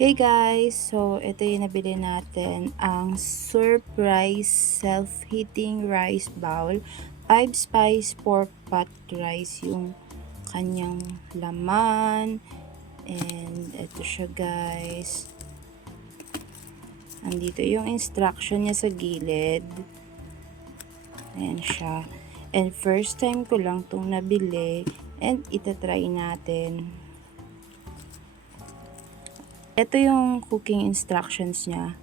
Hey guys! So, ito yung nabili natin, ang Surprise Self-Heating Rice Bowl. 5-spice pork pot rice yung kanyang laman. And, ito siya guys. Andito yung instruction niya sa gilid. Ayan siya. And, first time ko lang itong nabili. And, itatry natin. Ito yung cooking instructions niya.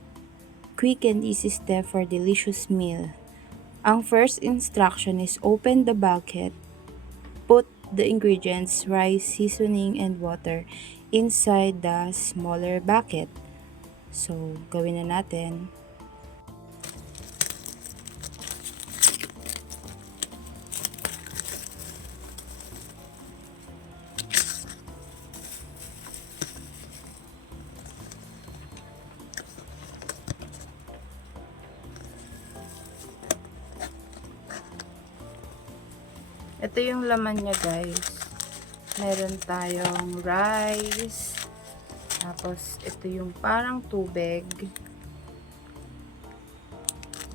Quick and easy step for delicious meal. Ang first instruction is open the bucket, put the ingredients, rice, seasoning, and water inside the smaller bucket. So, gawin na natin. Ito yung laman niya guys. Meron tayong rice. Tapos, ito yung parang tubig.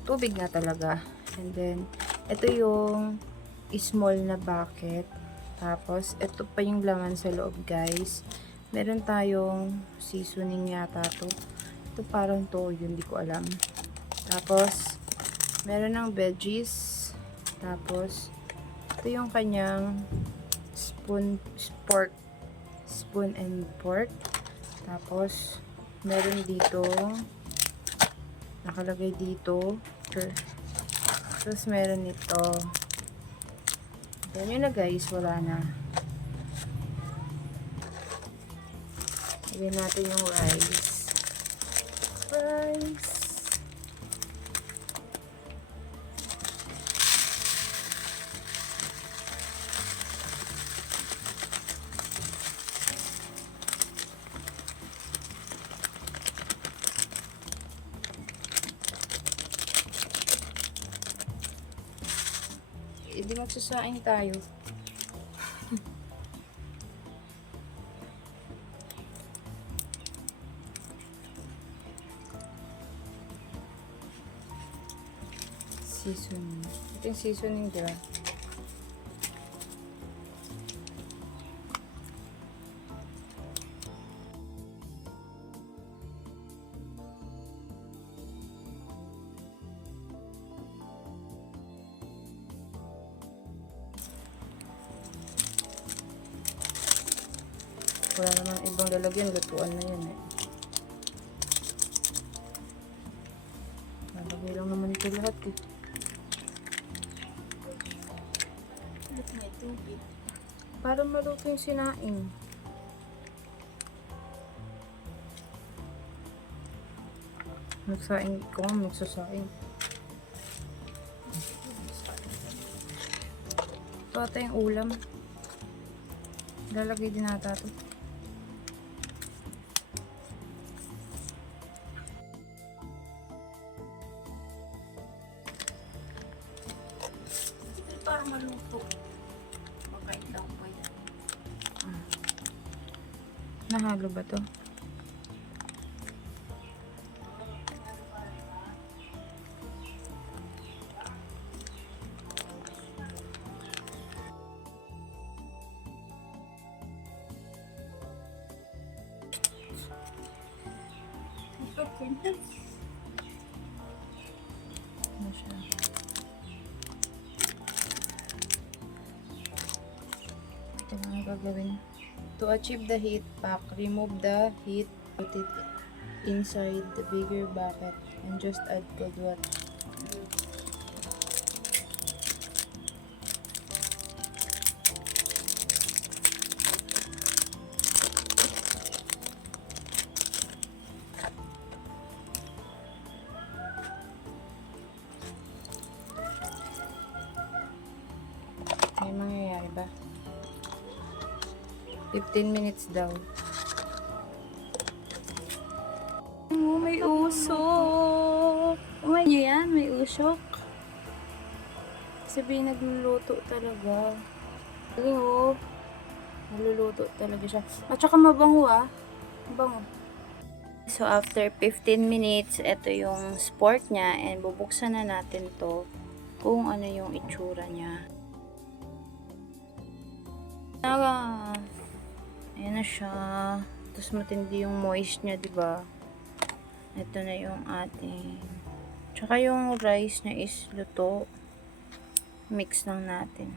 Tubig na talaga. And then, ito yung small na bucket. Tapos, ito pa yung laman sa loob guys. Meron tayong seasoning yata to. Ito parang toyo, hindi ko alam. Tapos, meron ng veggies. Tapos, ito yung kanyang spoon and pork. Tapos, meron dito, nakalagay dito. Tapos, meron ito. Yan yun na guys, wala na. Lagyan natin yung rice. Hindi magsasaing tayo. Seasoning. Ito yung seasoning, diba? Wala naman ibang lalagyan, lutuan na yan eh. Lalagay lang naman ito lahat eh. Ba't may tubig? Para maluto yung sinaing. Magsaing ko, magsasaing. Ito ata yung ulam. Lalagay din ata ito. Para maluto. Makain lang po yan. Nahalo ba to? Okay na. Ano siya? Ito na ang gagawin. To achieve the heat pack, remove the heat, put it inside the bigger bucket, and just add cold water. May mangyayari ba? 15 minutes daw. Oh, may usok. Umay niyo yan, may usok. Sabihin nagluluto talaga. Galing oh. Nagluluto talaga siya. At saka mabango ah. Mabango. So, after 15 minutes, ito yung sport niya and bubuksan na natin to kung ano yung itsura niya. Ayan na siya. Tapos matindi yung moist niya, 'di ba? Ito na yung ating. Tsaka yung rice niya is luto. Mix lang natin.